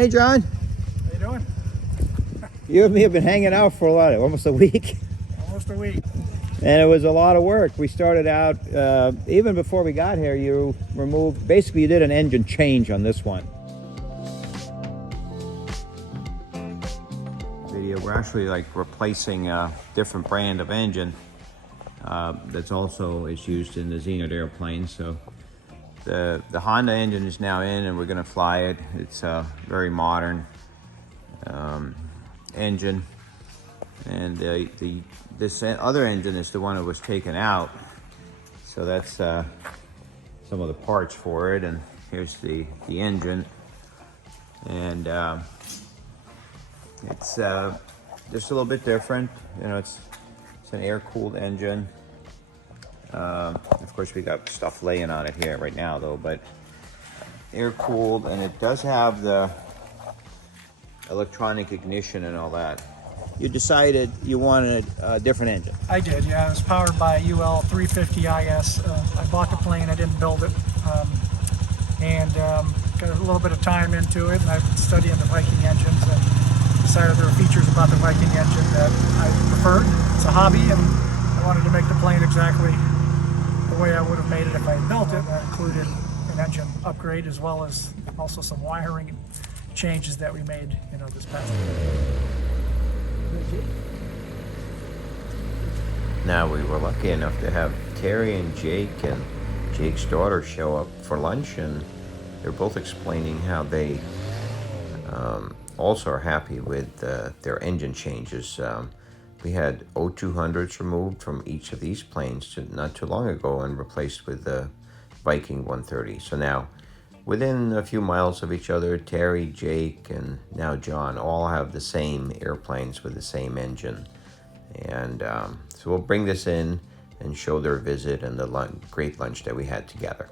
Hey, John. How you doing? You and me have been hanging out for almost a week. Almost a week. And it was a lot of work. We started out, even before we got here, you removed, basically you did an engine change on this one. We're actually like replacing a different brand of engine that's also is used in the Zenith airplane. So the Honda engine is now in and we're gonna fly it. It's a very modern engine. And this other engine is the one that was taken out. So that's some of the parts for it. And here's the engine. And it's just a little bit different. You know, it's an air-cooled engine. Of course, we got stuff laying on it here right now, though. But air-cooled, and it does have the electronic ignition and all that. You decided you wanted a different engine. I did, yeah. It was powered by UL350is. I bought the plane, I didn't build it. Got a little bit of time into it, and I've been studying the Viking engines and decided there were features about the Viking engine that I preferred. It's a hobby, and I wanted to make the plane exactly the way I would have made it if I had built it. That included an engine upgrade as well as also some wiring changes that we made, this past year. Now, we were lucky enough to have Terry and Jake and Jake's daughter show up for lunch, and they're both explaining how they also are happy with their engine changes. We had O200s removed from each of these planes not too long ago and replaced with the Viking 130. So now, within a few miles of each other, Terry, Jake, and now John all have the same airplanes with the same engine. And so we'll bring this in and show their visit and the great lunch that we had together.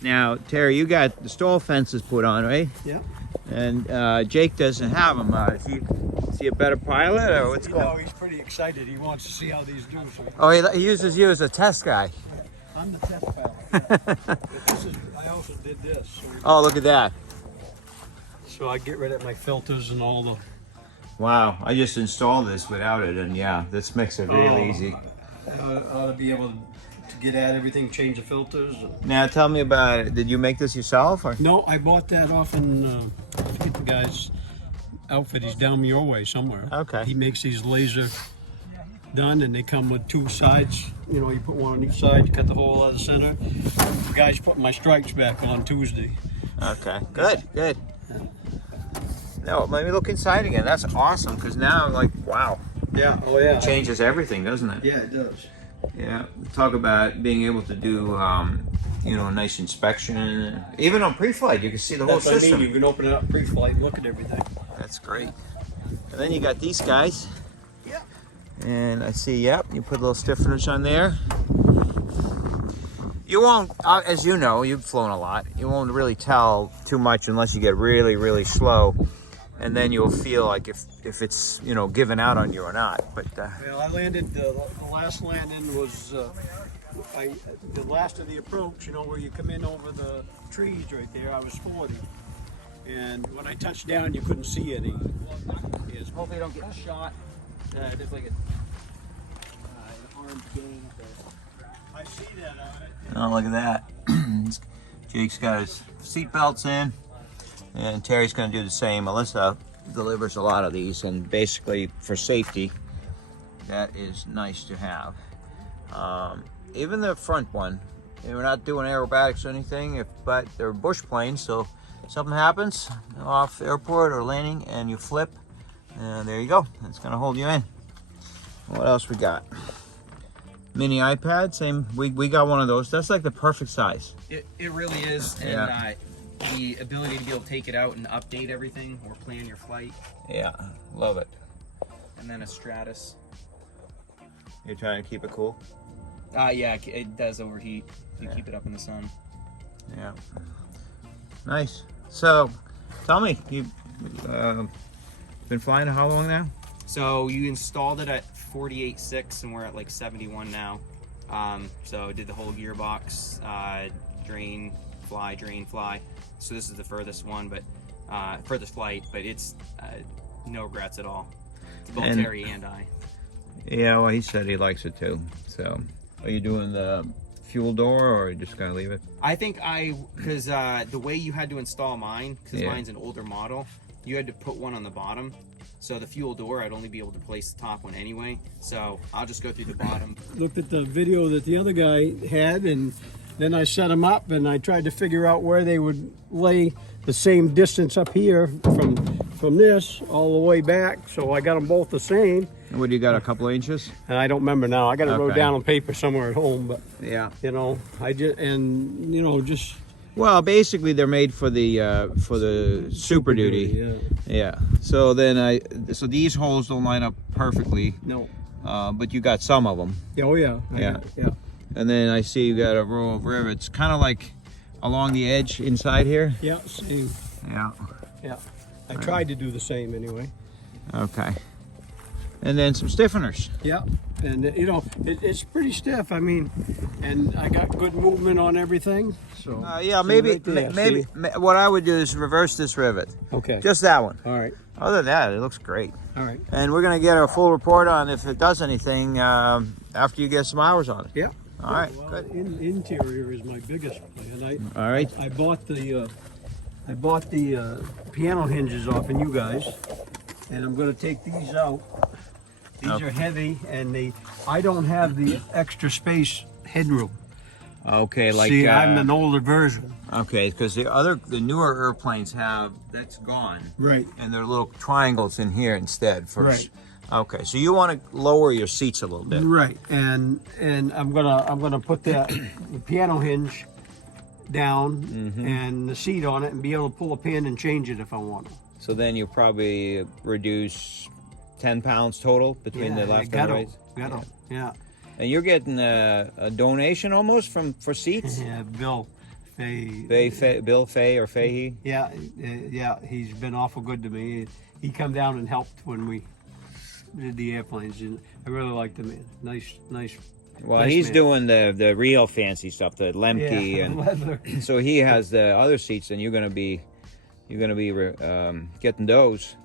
Now, Terry, you got the stall fences put on, right? Yeah. And Jake doesn't have them. Is he a better pilot, or what's going on? He's pretty excited. He wants to see how these do. So Oh, he uses you as a test guy. I'm the test pilot. I also did this. So Oh, look at that. So I get rid of my filters and all the... Wow, I just installed this without it, and yeah, this makes it real easy. I ought to be able to get at everything, change the filters. Now, tell me about it. Did you make this yourself, or? No, I bought that off in, I forget the guy's outfit. He's down your way somewhere. Okay. He makes these laser done, and they come with two sides. You put one on each side, you cut the hole out of the center. The guy's putting my stripes back on Tuesday. Okay, good. Now, let me look inside again. That's awesome, because now, wow. Yeah, oh yeah. It changes everything, doesn't it? Yeah, it does. Yeah, talk about being able to do, a nice inspection. Even on pre-flight, you can see the whole That's what system. I mean. You can open it up pre-flight and look at everything. That's great. And then you got these guys. Yeah. And I see, yep, you put little stiffeners on there. You won't, as you know, you've flown a lot, you won't really tell too much unless you get really, really slow. And then you'll feel like if it's, giving out on you or not. But Well, I landed, the last landing was, the last of the approach, where you come in over the trees right there, I was 40. And when I touched down, you couldn't see any. Hopefully you don't get shot. There's like an armed gang up there. I see that on it. oh, look at that. Jake's got his seat belts in. And Terry's going to do the same. Melissa delivers a lot of these, and basically for safety, that is nice to have. Even the front one, we're not doing aerobatics or anything, but they're bush planes, so something happens off airport or landing, and you flip, and there you go. It's going to hold you in. What else we got? Mini iPad, same. We got one of those. That's like the perfect size. It really is, and Yeah. The ability to be able to take it out and update everything or plan your flight. Yeah, love it. And then a Stratus. You're trying to keep it cool? Yeah, it does overheat if you keep it up in the sun. Yeah. Nice. So, tell me, you've been flying how long now? So you installed it at 48.6 and we're at like 71 now. So did the whole gearbox, drain, fly, drain, fly. So this is the furthest one, but furthest flight, but it's no regrets at all. It's both And- Terry and I. Yeah, well, he said he likes it too. So, are you doing the fuel door, or are you just gonna leave it? I think because the way you had to install mine, because Yeah. mine's an older model, you had to put one on the bottom. So the fuel door, I'd only be able to place the top one anyway. So I'll just go through the bottom. Looked at the video that the other guy had, and then I set them up, and I tried to figure out where they would lay the same distance up here from this all the way back. So I got them both the same, What do you got? A couple of inches? and I don't remember now. I got it wrote Okay. down on paper somewhere at home, but Yeah. you know, I just just Well, basically, they're made for the Super Duty. Yeah. Yeah. So then so these holes don't line up perfectly, No. but you got some of them. Yeah, oh yeah. Yeah. Yeah. And then I see you got a row of rivets, kind of like along the edge inside here. Yeah. Same. Yeah. Yeah. I tried to do the same anyway. Okay. And then some stiffeners. Yeah, and you know, it's pretty stiff. I mean, and I got good movement on everything. So Yeah, see maybe right there, maybe see? what I would do is reverse this rivet. Okay. Just that one. All right. Other than that, it looks great. All right. And we're gonna get a full report on if it does anything after you get some hours on it. Yeah. All right. Well, Good. interior is my biggest plan. All right. I bought the piano hinges off of you guys, and I'm going to take these out. These Okay. are heavy, and I don't have the extra space headroom. Okay. Like See, I'm an older version. okay, because the newer airplanes have that's gone, Right. and there are little triangles in here instead. Right. Okay, so you want to lower your seats a little bit. Right, and I'm gonna put the piano hinge down Mm-hmm. and the seat on it, and be able to pull a pin and change it if I want to. So then you probably reduce 10 pounds total between the left and the right. Yeah. And you're getting a donation almost for seats. Yeah, Bill. Bill Fay or Fahey. Yeah, he's been awful good to me. He come down and helped when we did the airplanes, and I really liked the man. Nice. Well, nice he's man. doing the real fancy stuff, the Lemke, Yeah, and leather. so he has the other seats, and you're gonna be getting those.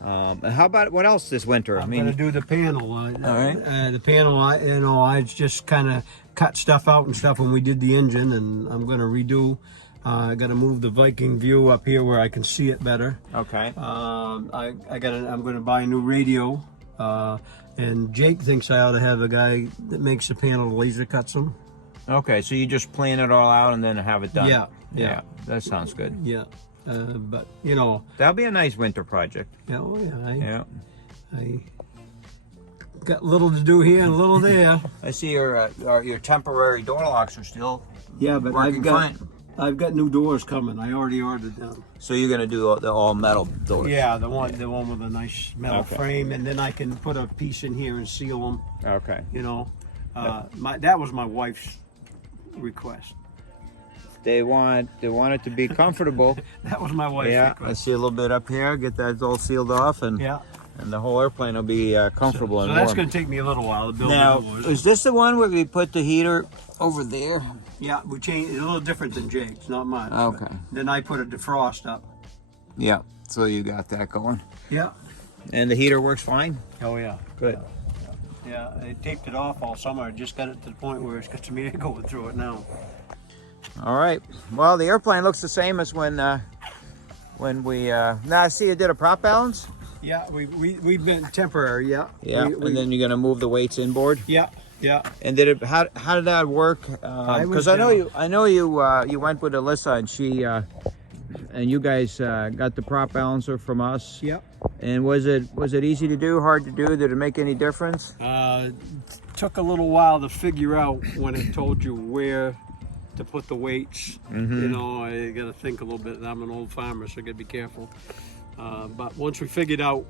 And how about what else this winter? I'm gonna do the panel. All right. The panel, I just kind of cut stuff out and stuff when we did the engine, and I'm gonna redo. I got to move the Viking view up here where I can see it better. Okay. I'm gonna buy a new radio, and Jake thinks I ought to have a guy that makes the panel laser cuts them. Okay, so you just plan it all out and then have it done. Yeah. That sounds good. Yeah, but you know, That'll be a nice winter project. I Yeah. got little to do here and little there. I see your temporary door locks are still Yeah, but working fine. I've got new doors coming. I already ordered them. So you're gonna do the all metal doors. Yeah, the one with a nice metal Okay. frame, and then I can put a piece in here and seal them. Okay. You know, that was my wife's request. They want it to be comfortable. That was my wife's Yeah. I request. see a little bit up here. Get that all sealed off, and Yeah. and the whole airplane will be comfortable So and that's warm. going to take me a little while to build Now, the doors. is this the one where we put the heater over there? Yeah, we changed. It's a little different than Jake's, not much. Okay. but Then I put a defrost up. Yeah. So you got that going, Yeah. and the heater works fine. Oh yeah. Good. Yeah, I taped it off all summer. I just got it to the point where it's got some air going through it now. All right. Well, the airplane looks the same as when we. Now I see you did a prop balance. Yeah, we've been temporary. Yeah. Yeah. And then you're gonna move the weights inboard. Yeah. And did it? How did that work? Because I know you went with Alyssa, and she and you guys got the prop balancer from us. Yeah. And was it easy to do? Hard to do? Did it make any difference? Took a little while to figure out when it told you where to put the weights. Mm-hmm. You know, I got to think a little bit. I'm an old farmer, so I got to be careful. But once we figured out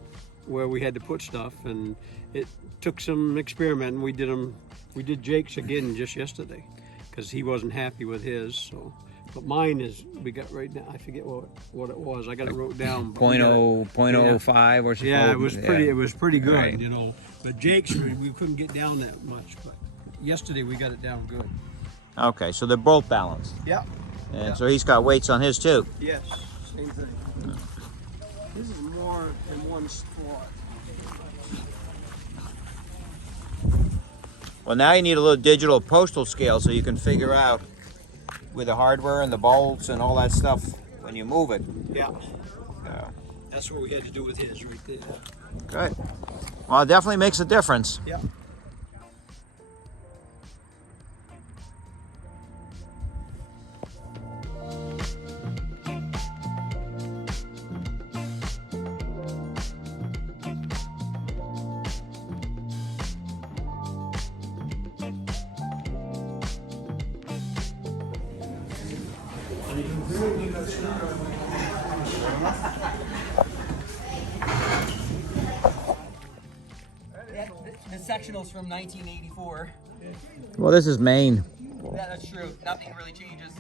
where we had to put stuff, and it took some experimenting. We did Jake's again just yesterday because he wasn't happy with his. So, but mine we got right now. I forget what it was. I got it wrote down. but we got it- 0.05 or something. Yeah, it was pretty. It was pretty good, Right. you know. But Jake's we couldn't get down that much. But yesterday we got it down good. Okay, so they're both balanced. Yeah. And so he's got weights on his too. Yes, same thing. This is more in one spot. Well, now you need a little digital postal scale so you can figure out with the hardware and the bolts and all that stuff when you move it. Yeah, Yeah. that's what we had to do with his right there. Good. Well, it definitely makes a difference. Yeah. The sectional's from 1984. Well, this is Maine. Yeah, that's true. Nothing really changes.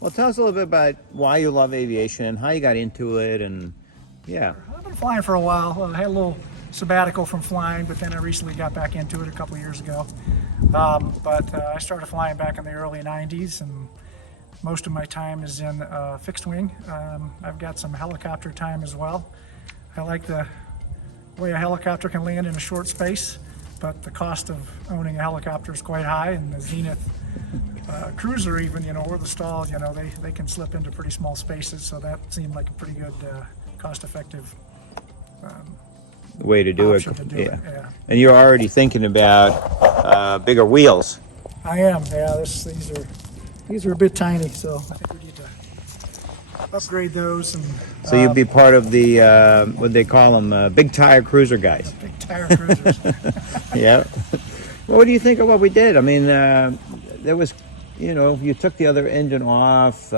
Well, tell us a little bit about why you love aviation and how you got into it, and yeah. I've been flying for a while. I had a little sabbatical from flying, but then I recently got back into it a couple years ago. I started flying back in the early 90s, and most of my time is in fixed wing. I've got some helicopter time as well. I like the way a helicopter can land in a short space, but the cost of owning a helicopter is quite high, and the Zenith cruiser even, or the Stall, they can slip into pretty small spaces, so that seemed like a pretty good cost-effective Way to do option it. to do it. Yeah. And you're already thinking about bigger wheels. I am. Yeah, these are a bit tiny, so I think we need to upgrade those. And So you'd be part of the, what they call them, big tire cruiser guys. big tire cruisers. Yeah. Well, what do you think of what we did? I mean, there was, you took the other engine off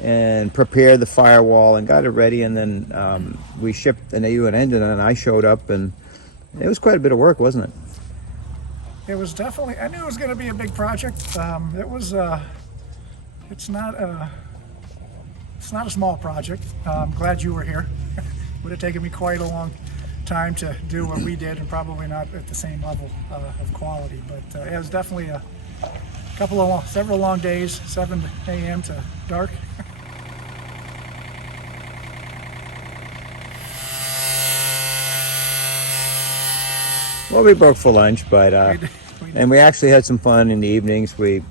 and prepared the firewall and got it ready, and then we shipped an engine, and I showed up, and it was quite a bit of work, wasn't it? It was definitely. I knew it was going to be a big project. It was. It's not a small project. I'm glad you were here. Would have taken me quite a long time to do what we did, and probably not at the same level of quality. But it was definitely several long days, 7 a.m. to dark. Well, we broke for lunch, but We did. and we actually had some fun in the evenings. We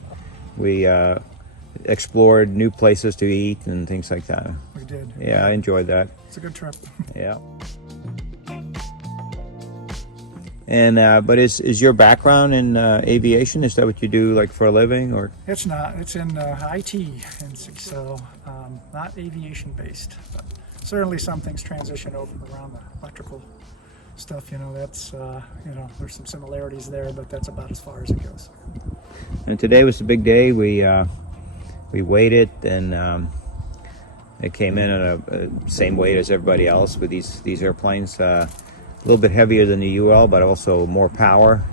explored new places to eat and things like that. We did. Yeah, I enjoyed that. It's a good trip. Yeah. And but is your background in aviation? Is that what you do, like, for a living, or? It's not. It's in IT, and so not aviation based, but certainly some things transition over around the electrical stuff. You know, that's you know, there's some similarities there, but that's about as far as it goes. And today was a big day. We weighed it, and it came in at a same weight as everybody else with these airplanes. A little bit heavier than the UL, but also more power.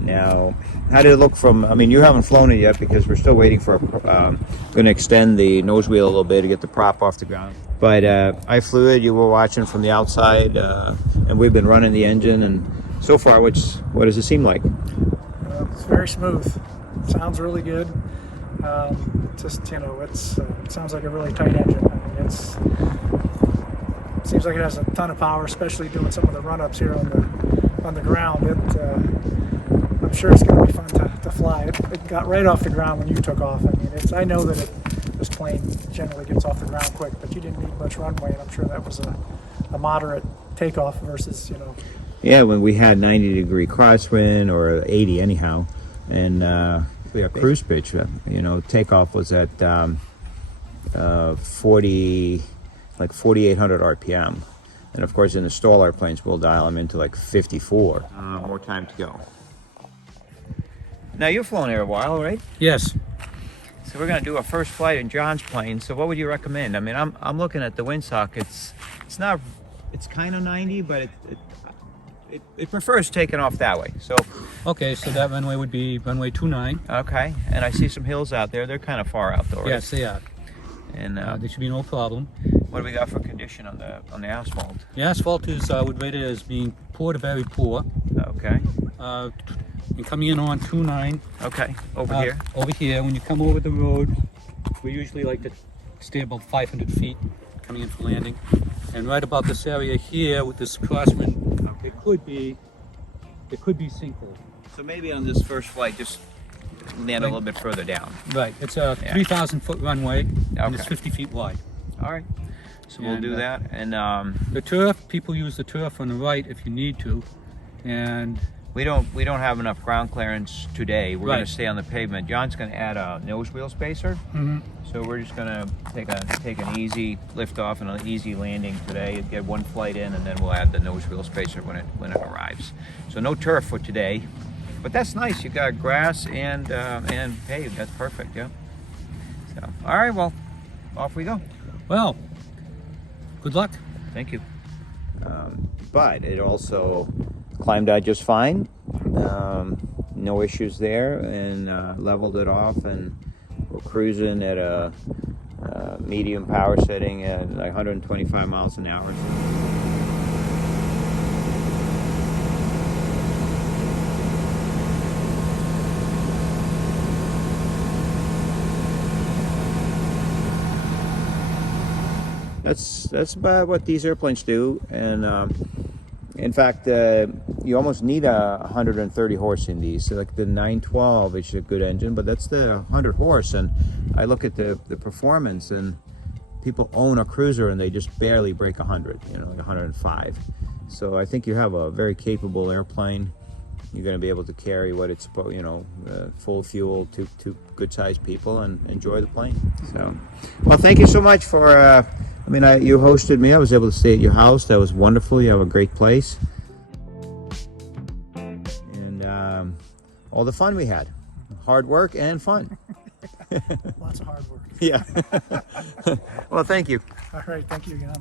Now, how did it look from? I mean, you haven't flown it yet because we're still waiting for. Going to extend the nose wheel a little bit to get the prop off the ground. But I flew it. You were watching from the outside, and we've been running the engine. And so far, what does it seem like? It's very smooth. Sounds really good. Just, you know, it sounds like a really tight engine. I mean, it seems like it has a ton of power, especially doing some of the run-ups here on the ground. I'm sure it's going to be fun to fly. It got right off the ground when you took off. I mean, I know that this plane generally gets off the ground quick, but you didn't need much runway, and I'm sure that was a moderate takeoff versus, you know. Yeah, when we had 90-degree crosswind, or 80 anyhow, and we had cruise pitch, you know, takeoff was at 4,800 RPM. And of course, in the stall airplanes, we'll dial them into like 54. More time to go. Now, you've flown here a while, right? Yes. So we're going to do a first flight in John's plane. So what would you recommend? I mean, I'm looking at the windsock. It's kind of 90, but it prefers taking off that way. So Okay, so that runway would be runway 29. okay, and I see some hills out there. They're kind of far out, though, right? Yes, they are. And There should be no problem. what do we got for condition on the asphalt? The asphalt is would rate it as being poor to very poor. Okay. You're coming in on 29. Okay. Over here. Over here, when you come over the road, we usually like to stay about 500 feet coming in for landing. And right about this area here with this crosswind, it could be sinkhole. So maybe on this first flight, just land a little bit further down. Right, it's a 3,000 foot runway and it's Okay. 50 feet wide. All right. So we'll And, do that. And The turf, people use the turf on the right if you need to. And we don't have enough ground clearance today. We're going Right. to stay on the pavement. John's going to add a nose wheel spacer. So we're just going to take an easy lift off and an easy landing today. Get one flight in, and then we'll add the nose wheel spacer when it arrives. So no turf for today, but that's nice. You got grass and paved. That's perfect. Yeah. So all right. Well, off we go. well, good luck. Thank you. But it also climbed out just fine. No issues there, and leveled it off, and we're cruising at a medium power setting at like 125 miles an hour. That's about what these airplanes do, and in fact, you almost need a 130 horse in these. So like the 912 is a good engine, but that's the 100 horse. And I look at the performance, and people own a cruiser and they just barely break 100, you know, like 105. So I think you have a very capable airplane. You're going to be able to carry what it's supposed, you know, full fuel, two good-sized people, and enjoy the plane. So, well, thank you so much for. I mean, you hosted me. I was able to stay at your house. That was wonderful. You have a great place. And all the fun we had. Hard work and fun. Lots of hard work. Yeah. Well, thank you. All right, thank you again.